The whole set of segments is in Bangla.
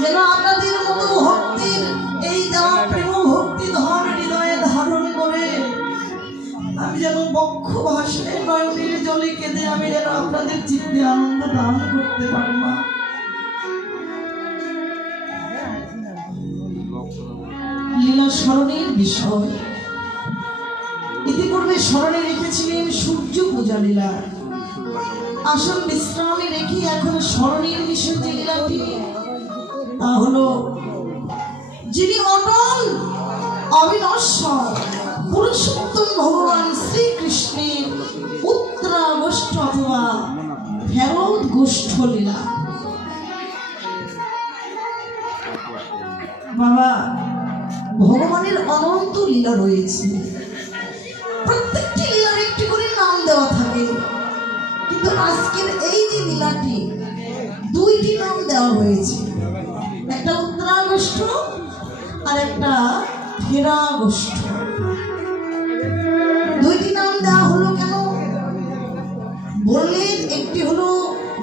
যেন আপনাদের মতো ভক্তির, এই দেওয়া প্রেম ভক্তি, ধন, হৃদয়ে ধারণ করে, আমি যেন বক্ষ নয়নের জলে কেঁদে আমি যেন আপনাদের চিত্তে আনন্দ দান করতে পারি মা। লীলা স্মরণের বিষয়। ইতিপূর্বে স্মরণে রেখেছিলেন সূর্য পূজা লীলা। আসল বিশ্রামে রেখে এখন স্মরণের বিষয় যে লীলাটি তা হলো, যিনি অটল অবিনশ্বর পুরুষোত্তম ভগবান শ্রীকৃষ্ণের উত্তরা গোষ্ঠ অথবা ফেরত গোষ্ঠ লীলা। বাবা, ভগবানের অনন্ত লীলা রয়েছে। হয়েছে। একটা উত্তরাগোষ্ঠ আর একটা ফেরাগোষ্ঠ দুইটি নাম দেওয়া হলো কেন? বললেন, একটি হলো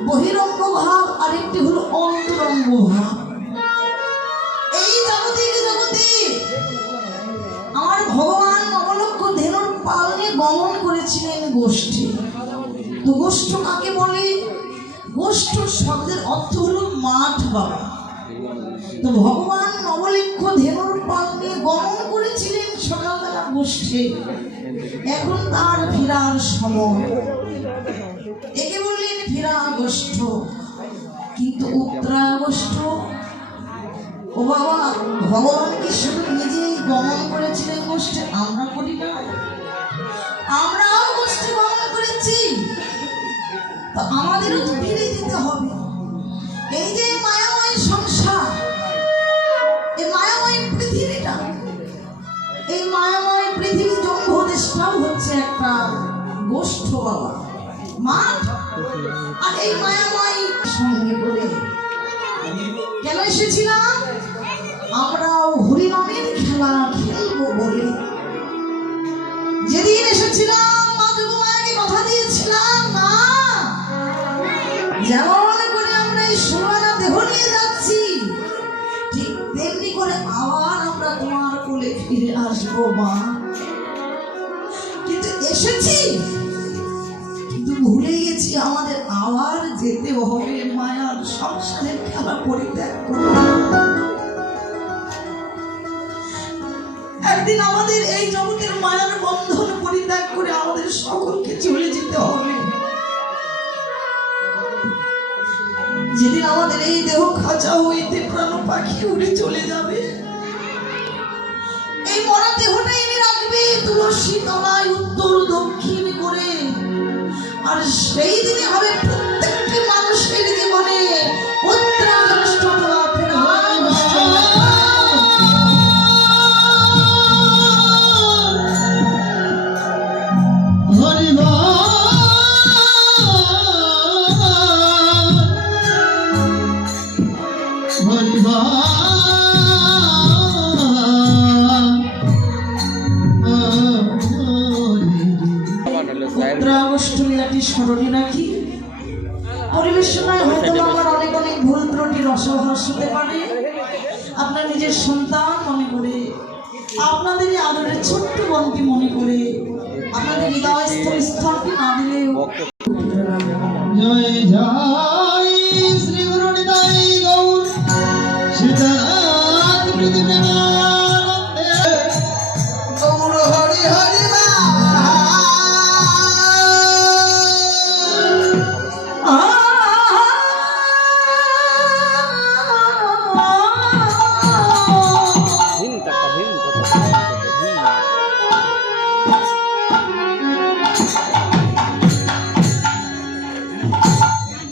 বহিরঙ্গ ভাব আর একটি হলো অন্তরঙ্গ ভাব। এই জগতে জগতে আমার ভগবান নবলক্ষ ধেনুর পালনে গমন করেছিলেন গোষ্ঠী। তো গোষ্ঠ কাকে বলে? গোষ্ঠ শব্দের অর্থ হলো মাঠ বাবা। তো ভগবান নবলক্ষ ধেনুর পালনে গমন করেছিলেন সকালবেলা গোষ্ঠে এখন তার ফেরার সময়। একে বললেন, ফেরা গোষ্ঠ কিন্তু উত্তরাগোষ্ঠ ও বাবা, ভগবান কি শুধু নিজেই গমন করেছিলেন? তো আমাদেরও তো ফিরে যেতে হবে। এই যে মায়াময় সংসার এই মায়াময় পৃথিবীটা, এই মায়াময় পৃথিবী জম্ভ দেশটাও হচ্ছে একটা গোষ্ঠ বাবা। মাঠ আর এই মায়াময় সঙ্গে করে কেন এসেছিলাম? আমরাও হরিনামের খেলা খেলব বলে। যেমন করে আমরা এই সোনারা দেহ নিয়ে যাচ্ছি, ঠিক তেমনি করে আবার আমরা তোমার কোলে ফিরে আসব মা। কিন্তু এসেছি, কিন্তু ভুলে গেছি আমাদের আবার যেতে হবে মায়ার সংসারের খেলা পরিত্যাগ একদিন আমাদের এই জগতের মায়ার বন্ধন পরিত্যাগ করে আমাদের সকলকে চলে যেতে হবে। যেদিন আমাদের এই দেহ খাঁচা হইতে প্রাণ পাখি উড়ে চলে যাবে হতে পারে? আপনার নিজের সন্তান মনে করে আপনাদের আদরের ছোট্ট বোনকে মনে করে, আপনাদের হৃদয় স্থল স্থলটি না দিলেও জয় জয়